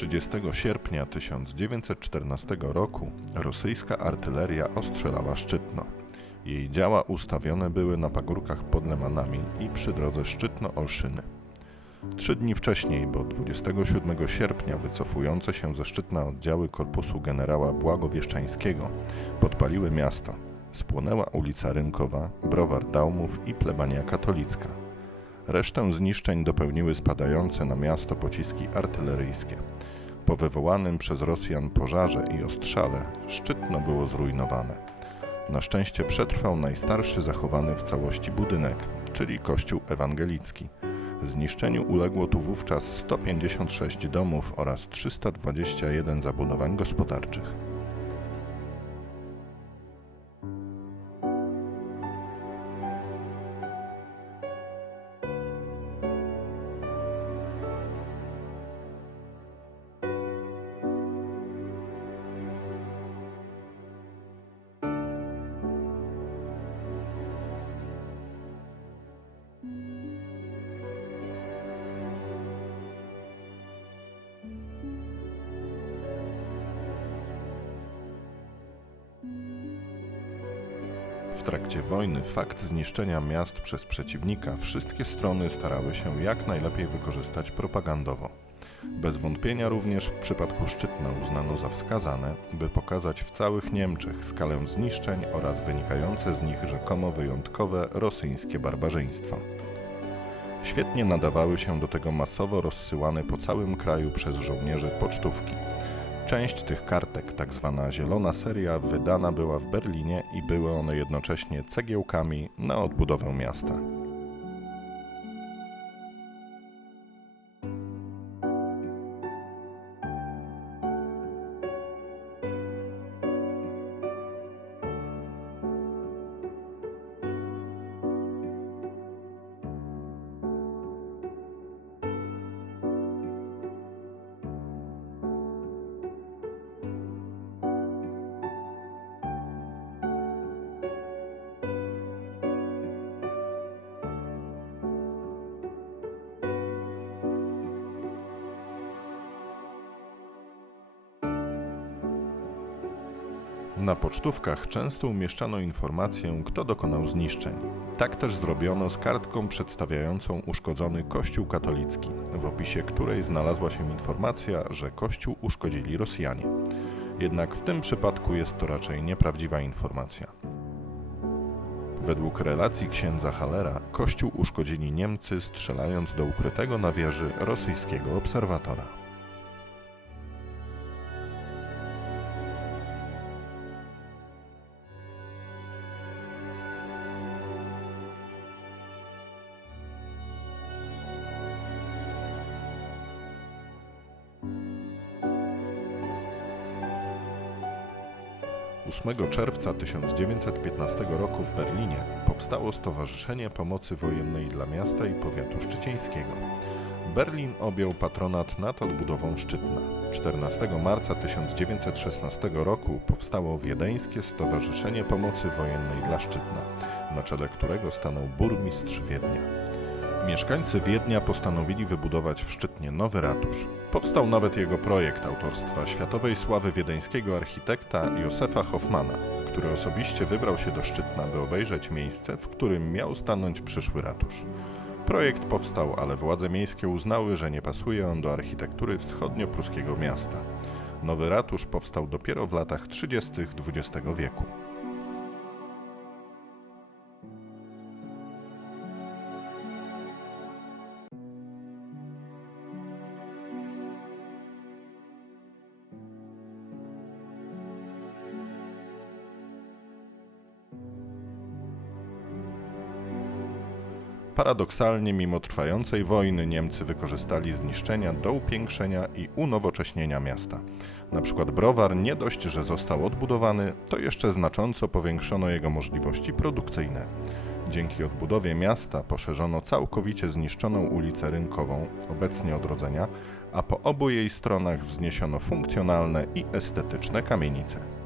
30 sierpnia 1914 roku rosyjska artyleria ostrzelała Szczytno. Jej działa ustawione były na pagórkach pod Lemanami i przy drodze Szczytno-Olszyny. Trzy dni wcześniej, bo 27 sierpnia, wycofujące się ze Szczytna oddziały korpusu generała Błagowieszczańskiego podpaliły miasto. Spłonęła ulica Rynkowa, browar Daumów i plebania katolicka. Resztę zniszczeń dopełniły spadające na miasto pociski artyleryjskie. Po wywołanym przez Rosjan pożarze i ostrzale Szczytno było zrujnowane. Na szczęście przetrwał najstarszy zachowany w całości budynek, czyli kościół ewangelicki. Zniszczeniu uległo tu wówczas 156 domów oraz 321 zabudowań gospodarczych. W trakcie wojny fakt zniszczenia miast przez przeciwnika wszystkie strony starały się jak najlepiej wykorzystać propagandowo. Bez wątpienia również w przypadku Szczytna uznano za wskazane, by pokazać w całych Niemczech skalę zniszczeń oraz wynikające z nich rzekomo wyjątkowe rosyjskie barbarzyństwo. Świetnie nadawały się do tego masowo rozsyłane po całym kraju przez żołnierzy pocztówki. Część tych kartek, tak zwana zielona seria, wydana była w Berlinie i były one jednocześnie cegiełkami na odbudowę miasta. Na pocztówkach często umieszczano informację, kto dokonał zniszczeń. Tak też zrobiono z kartką przedstawiającą uszkodzony kościół katolicki, w opisie której znalazła się informacja, że kościół uszkodzili Rosjanie. Jednak w tym przypadku jest to raczej nieprawdziwa informacja. Według relacji księdza Hallera, kościół uszkodzili Niemcy strzelając do ukrytego na wieży rosyjskiego obserwatora. Ósmego czerwca 1915 roku w Berlinie powstało Stowarzyszenie Pomocy Wojennej dla Miasta i Powiatu Szczycieńskiego. Berlin objął patronat nad odbudową Szczytna. 14 marca 1916 roku powstało Wiedeńskie Stowarzyszenie Pomocy Wojennej dla Szczytna, na czele którego stanął burmistrz Wiednia. Mieszkańcy Wiednia postanowili wybudować w Szczytnie nowy ratusz. Powstał nawet jego projekt autorstwa światowej sławy wiedeńskiego architekta Józefa Hoffmana, który osobiście wybrał się do Szczytna, by obejrzeć miejsce, w którym miał stanąć przyszły ratusz. Projekt powstał, ale władze miejskie uznały, że nie pasuje on do architektury wschodnio-pruskiego miasta. Nowy ratusz powstał dopiero w latach 30. XX wieku. Paradoksalnie, mimo trwającej wojny, Niemcy wykorzystali zniszczenia do upiększenia i unowocześnienia miasta. Na przykład browar nie dość, że został odbudowany, to jeszcze znacząco powiększono jego możliwości produkcyjne. Dzięki odbudowie miasta poszerzono całkowicie zniszczoną ulicę Rynkową, obecnie odrodzenia, a po obu jej stronach wzniesiono funkcjonalne i estetyczne kamienice.